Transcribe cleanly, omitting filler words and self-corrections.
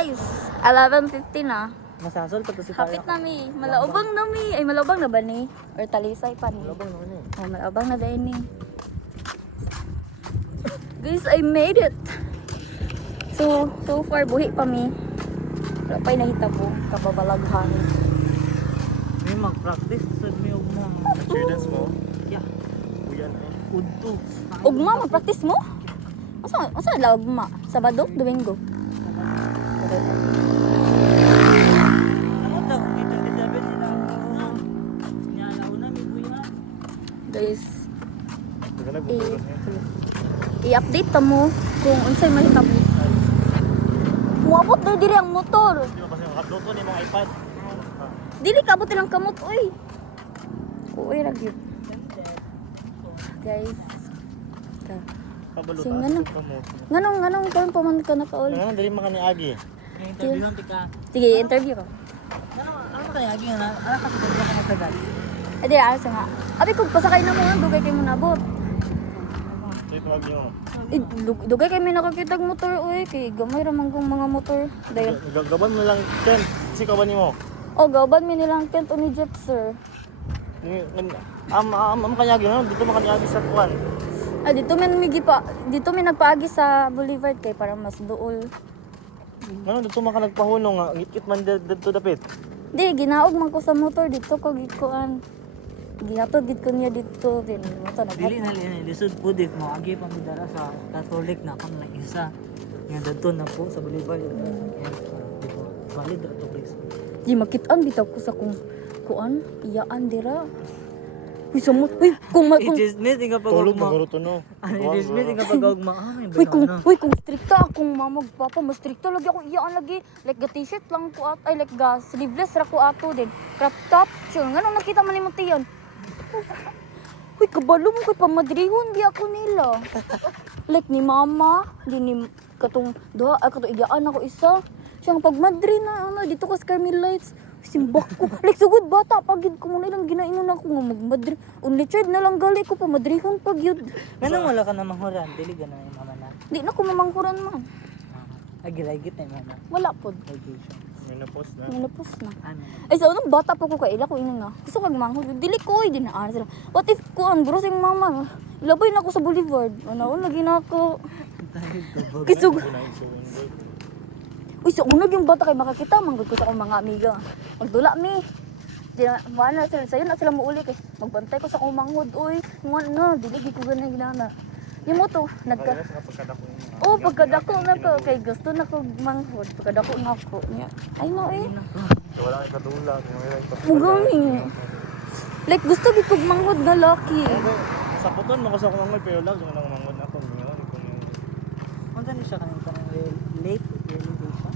Guys, 11:50 na. Masasol pa to si Kapit na mi. Malaubang na mi. Ay, malaubang na ba ni? Or talisay pa ni? Malabang naman eh. Oh, malaubang na dahil ni. Guys, I made it. So far, buhi pa mi. Wala pa'y nahita po. Kababalaghan. May mag-practice sa may ugma. Experience mo? Yeah. Uyan eh. Udto. Ugma, mag-practice mo? Asa la ugma? Sabado? Domingo? Ano daw? Kita ni David nila. Nyalaw na may buya. Guys, Ito na nagbubulos niya. i-update ta mo kung unsay mahita mo. Muabot na diri ang motor. Di ba kasi makapluto ni mga iPad? Dili kabot ilang kamot, uy. Uy, ragyod. Guys. Pabalutas. Sing ano? Nganong karon pa man ka nakaul. Ano, dali maka ni Agi. May interview lang tika. Sige, interview ko. Ano ba kaya agi nga? Ano kasi ba ka matagal? Adi, ayos nga. Abi kung pasakay na mo, dugay kay mo nabot. Ito wag niyo. Dugay kay may nakakitag motor, uy. Kay gamay ramang kong mga motor. Dahil, Gagaban mo lang, Ken. Kasi kaban mo. oh, gawban mi nilang Kent o ni Jeff, sir. Kanyagi na, dito makanyagi sa kuwan. Ah, dito mi nagpaagi sa Boulevard kay para mas duol. Ano, dito maka nagpahunong nga. Ngikit man dito dapit. Di, ginaog man ko sa motor dito ko gikuan. Gihatod gid ko niya dito din. Moto Dili naghat. na lisod po dit mo. Agi pa mi dara sa Catholic na kan lang isa. Nga dadto na po sa Boulevard. Dito. Valid ra to place. Di makitaan bitaw ko sa kung kuan iyaan dira. Uy, sumot. Uy, kung I-dismiss nga pag Tulog ugma. magaruto no. Ano i-dismiss nga pag ugma. May Uy, kung stricta akong mama ug papa, mas stricta lagi ako iyaan lagi. Like ga t-shirt lang ko at ay like ga sleeveless ra ko ato din. Crop top. So, ngano nakita man nimo tiyon? Uy, kabalo mo kay pamadrihon di ako nila. Like ni mama, di ni katong katong iyaan ako isa. Siyang pagmadri na ano dito ka sa Carmelites. Simbak ko. Like sugod bata pagid ko mo ilang ginainon ako nga magmadri. Only child na lang gali ko pamadrihon pagyud. Ganun wala ka na manghuran. Dili ganun yung mama na. Di na ko mamangkuran man. Agilagit na yung mama. Wala pod. Vacation. May na-post na. Minapos na. Ano? Ay sa unang bata pa ko kaila ko ina nga. Gusto kag manghod. Dili ko ay dinaan sila. What if ko ang bro sing mama? Labay na ako sa Boulevard. Ano lagi na ako. Dahil to. Kisug. Kunain sa window. Uy, sa unag yung bata kay makakita, manggod ko sa akong mga amiga. Magdula mi. Di na, na sila, sayo na sila muuli kay magbantay ko sa akong manghod. Uy, mga na, diligi ko ganang ginana. Yung mo to, Kaya sa pagkadako yung mga. oh, pagkadako na ko, kay gusto na ko manghod, pagkadako na ko. Niya. Ay no eh. So, wala kang kadula. Mugami. Like, gusto gid kog manghod na lucky. Sa puton, makasa ko mangod, pero lag, yung nang mangod na ako. Ngayon, kung yung Kung saan siya kanang late realization?